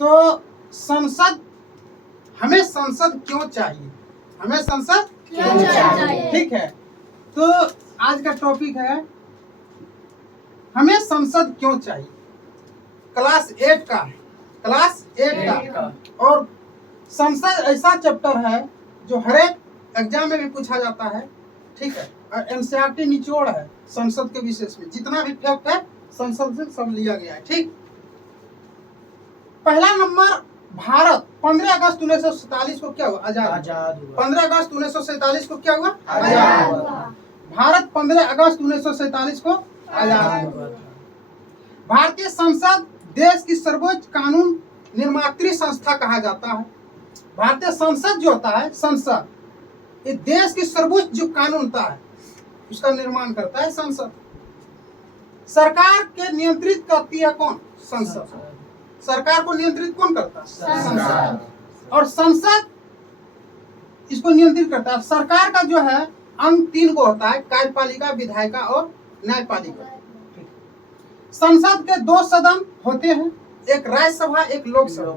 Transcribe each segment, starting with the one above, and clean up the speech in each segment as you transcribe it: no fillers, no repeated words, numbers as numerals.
तो संसद, हमें संसद क्यों चाहिए, हमें संसद क्यों चाहिए? ठीक है। तो आज का टॉपिक है हमें संसद क्यों चाहिए। क्लास 8 का, क्लास 8 का। और संसद ऐसा चैप्टर है जो हर एक एग्जाम में भी पूछा जाता है, ठीक है। और एनसीईआरटी निचोड़ है संसद के विशेष में, जितना भी फैक्ट है संसद से सब लिया गया है, ठीक। पहला नंबर, भारत 15 अगस्त 1947 को क्या हुआ, आजाद हुआ। 15 अगस्त 1947 को क्या हुआ, आजाद हुआ। भारत 15 अगस्त 1947 को आजाद हुआ। भारतीय संसद देश की सर्वोच्च कानून निर्मात्री संस्था कहा जाता है। भारतीय संसद जो होता है, संसद, ये देश की सर्वोच्च जो कानून होता है उसका निर्माण करता है संसद। सरकार के नियंत्रित करती है कौन, संसद। सरकार को नियंत्रित कौन करता है, संसद। और संसद इसको नियंत्रित करता है। सरकार का जो है अंग 3 को होता है, कार्यपालिका, विधायिका और न्यायपालिका। संसद के 2 सदन होते हैं, एक राज्यसभा, एक लोकसभा।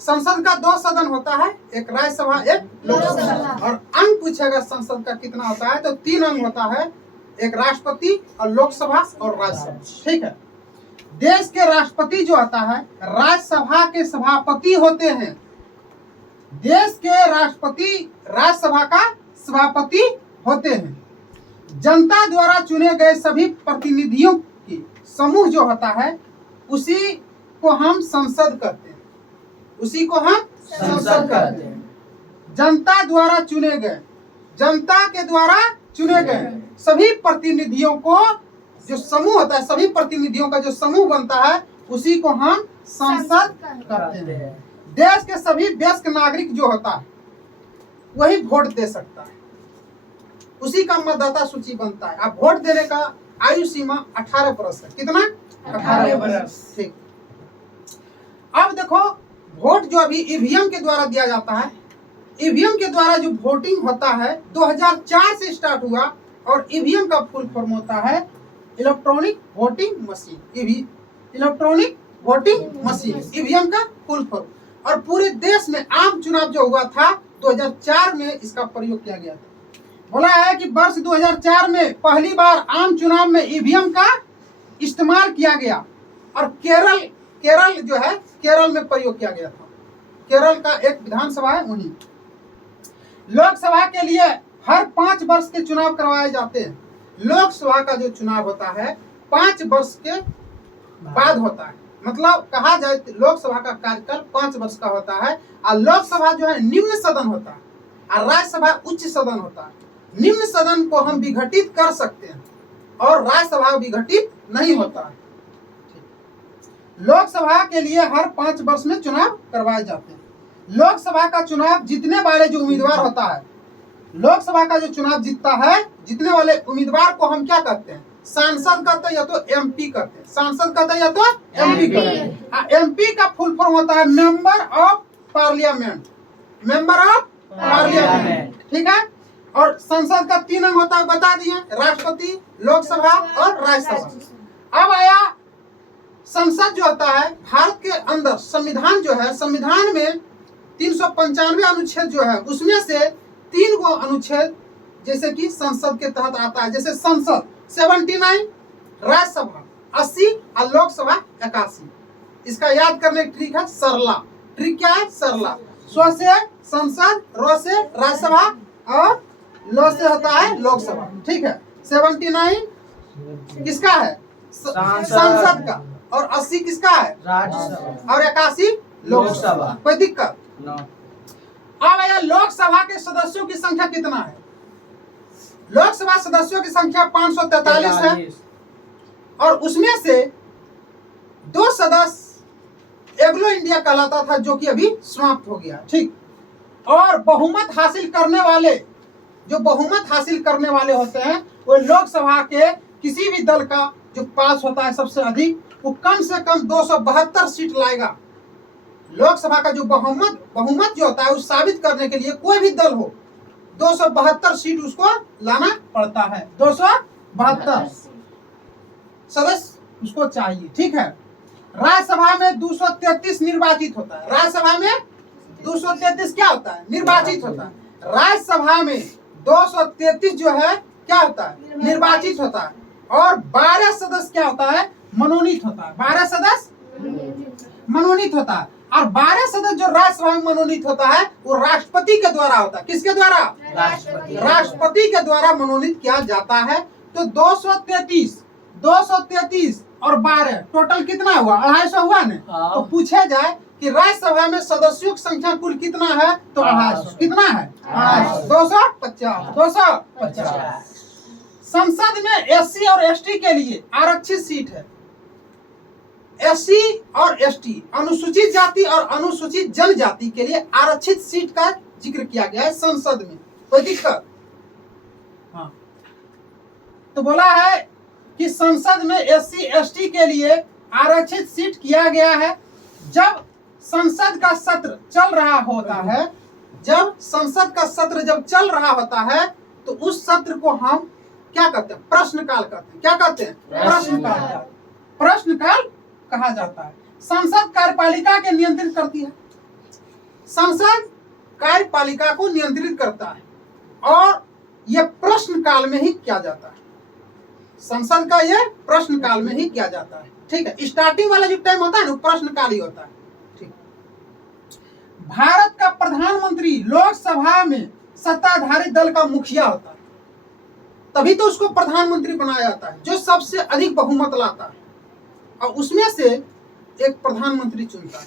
संसद का 2 सदन होता है, एक राज्यसभा, एक लोकसभा। और अंग पूछेगा संसद का कितना होता है, तो 3 अंग होता है, एक राष्ट्रपति और लोकसभा और राज्यसभा, ठीक है। देश के राष्ट्रपति जो होता है राज्यसभा के सभापति होते हैं। देश के राष्ट्रपति राज्यसभा का सभापति होते हैं। जनता द्वारा चुने गए सभी प्रतिनिधियों की समूह जो होता है उसी को हम संसद कहते हैं, उसी को हम संसद कहते हैं। जनता द्वारा चुने गए, जनता के द्वारा चुने गए सभी प्रतिनिधियों को जो समूह होता है, सभी प्रतिनिधियों का जो समूह बनता है उसी को हम संसद कहते हैं। देश के सभी वयस्क नागरिक जो होता है वही वोट दे सकता है, उसी का मतदाता सूची बनता है। अब वोट देने का आयु सीमा 18 वर्ष है। कितना, 18 वर्ष, ठीक। अब देखो, वोट जो अभी ईवीएम के द्वारा दिया जाता है, ईवीएम के द्वारा जो वोटिंग होता है 2004 से स्टार्ट हुआ। और ईवीएम का फुल फॉर्म होता है electronic voting machine. Electronic voting machine EVM का फुल फॉर्म। और पूरे देश में आम चुनाव जो हुआ था 2004 में इसका प्रयोग किया गया था। बोला है कि वर्ष 2004 में पहली बार आम चुनाव में ईवीएम का इस्तेमाल किया गया। और केरल जो है, केरल में प्रयोग किया गया था। केरल का एक विधानसभा है वहीं। लोकसभा के लिए हर 5 वर्ष के चुनाव करवाए जाते हैं। लोकसभा का जो चुनाव होता है 5 वर्ष के बाद होता है। मतलब कहा जाए लोकसभा का कार्यकाल 5 वर्ष का होता है। और लोकसभा जो है निम्न सदन होता है और राज्यसभा उच्च सदन होता है। निम्न सदन को हम विघटित कर सकते हैं और राज्यसभा विघटित नहीं होता है। लोकसभा के लिए हर 5 वर्ष में चुनाव करवाए जाते हैं। लोकसभा का चुनाव जीतने वाले जो उम्मीदवार होता है, लोकसभा का जो चुनाव जीतता है, जीतने वाले उम्मीदवार को हम क्या कहते हैं, सांसद कहते हैं या तो एमपी कहते हैं। सांसद कहते हैं या तो एमपी कहते हैं। एमपी का फुल फॉर्म होता है member of parliament, member of parliament, ठीक है। और संसद का 3 अंग होता है, बता दिए, राष्ट्रपति, लोकसभा और राज्यसभा। अब आया संसद जो होता है, भारत के अंदर संविधान जो है, संविधान में 395 अनुच्छेद जो है उसमें से 3 गो अनुच्छेद जैसे कि संसद के तहत आता है। जैसे संसद 79, राज्यसभा 80 और लोकसभा 81। इसका याद करने की ट्रिक है सरला। ट्रिक क्या है, सरला। स्व से संसद, रो से राज्यसभा और लो से होता है लोकसभा, ठीक है। 79 किसका है, संसद का। और 80 किसका है, राज्यसभा। और 81 लोकसभा। कोई दिक्कत? अब आया लोकसभा के सदस्यों की संख्या कितना है। लोकसभा सदस्यों की संख्या 543 है। और उसमें से 2 सदस्य एग्लो इंडिया कहलाता था जो कि अभी समाप्त हो गया, ठीक। और बहुमत हासिल करने वाले, जो बहुमत हासिल करने वाले होते हैं वो लोकसभा के किसी भी दल का जो पास होता है सबसे अधिक, वो कम से कम 272 सीट लाएगा। लोकसभा का जो बहुमत जो होता है उस साबित करने के लिए कोई भी दल हो 272 सीट उसको लाना पड़ता है। 272 सदस्य उसको चाहिए, ठीक है। राज्यसभा में 233 निर्वाचित होता है। राज्यसभा में 233 क्या होता है? निर्वाचित होता है। राज्यसभा में 233 जो है क्या होता है? निर्वाचित होता है। और 12 सदस्य क्या होता है? मनोनीत होता है। 12 सदस्य मनोनीत होता है। और 12 सदस्य जो राज्यसभा में मनोनीत होता है वो राष्ट्रपति के द्वारा होता है। किसके द्वारा? राष्ट्रपति के द्वारा मनोनीत किया जाता है। तो 233 और 12 टोटल कितना हुआ? 250 हुआ ना। तो पूछा जाए कि राज्यसभा में सदस्यों की संख्या कुल कितना है? तो 250। कितना है? 250। संसद में एससी और एसटी के लिए आरक्षित सीट है। एससी और एसटी अनुसूचित जाति और अनुसूचित जनजाति के लिए आरक्षित सीट का जिक्र किया गया है संसद में। कोई दिक्कत? हाँ, तो बोला है कि संसद में एससी एसटी के लिए आरक्षित सीट किया गया है। जब संसद का सत्र चल रहा होता है, जब संसद का सत्र जब चल रहा होता है तो उस सत्र को हम क्या कहते हैं? प्रश्नकाल कहते हैं। क्या कहते हैं? प्रश्नकाल। प्रश्नकाल कहा जाता है। संसद कार्यपालिका के नियंत्रित करती है। संसद कार्यपालिका को नियंत्रित करता है और यह प्रश्नकाल में ही किया जाता है। संसद का यह प्रश्नकाल में ही किया जाता है। ठीक है, स्टार्टिंग वाला जो टाइम होता है ना प्रश्नकाल ही होता है। ठीक। भारत का प्रधानमंत्री लोकसभा में सत्ताधारी दल का मुखिया होता है। तभी तो उसको प्रधानमंत्री बनाया जाता है, जो सबसे अधिक बहुमत लाता है और उसमें से एक प्रधानमंत्री चुनता है।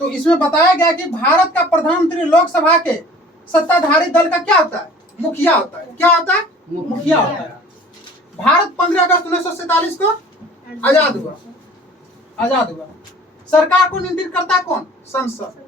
तो इसमें बताया गया कि भारत का प्रधानमंत्री लोकसभा के सत्ताधारी दल का क्या होता है? मुखिया होता है। क्या होता है? मुखिया होता है। भारत 15 अगस्त 1947 को आजाद हुआ। सरकार को नियंत्रित करता कौन? संसद।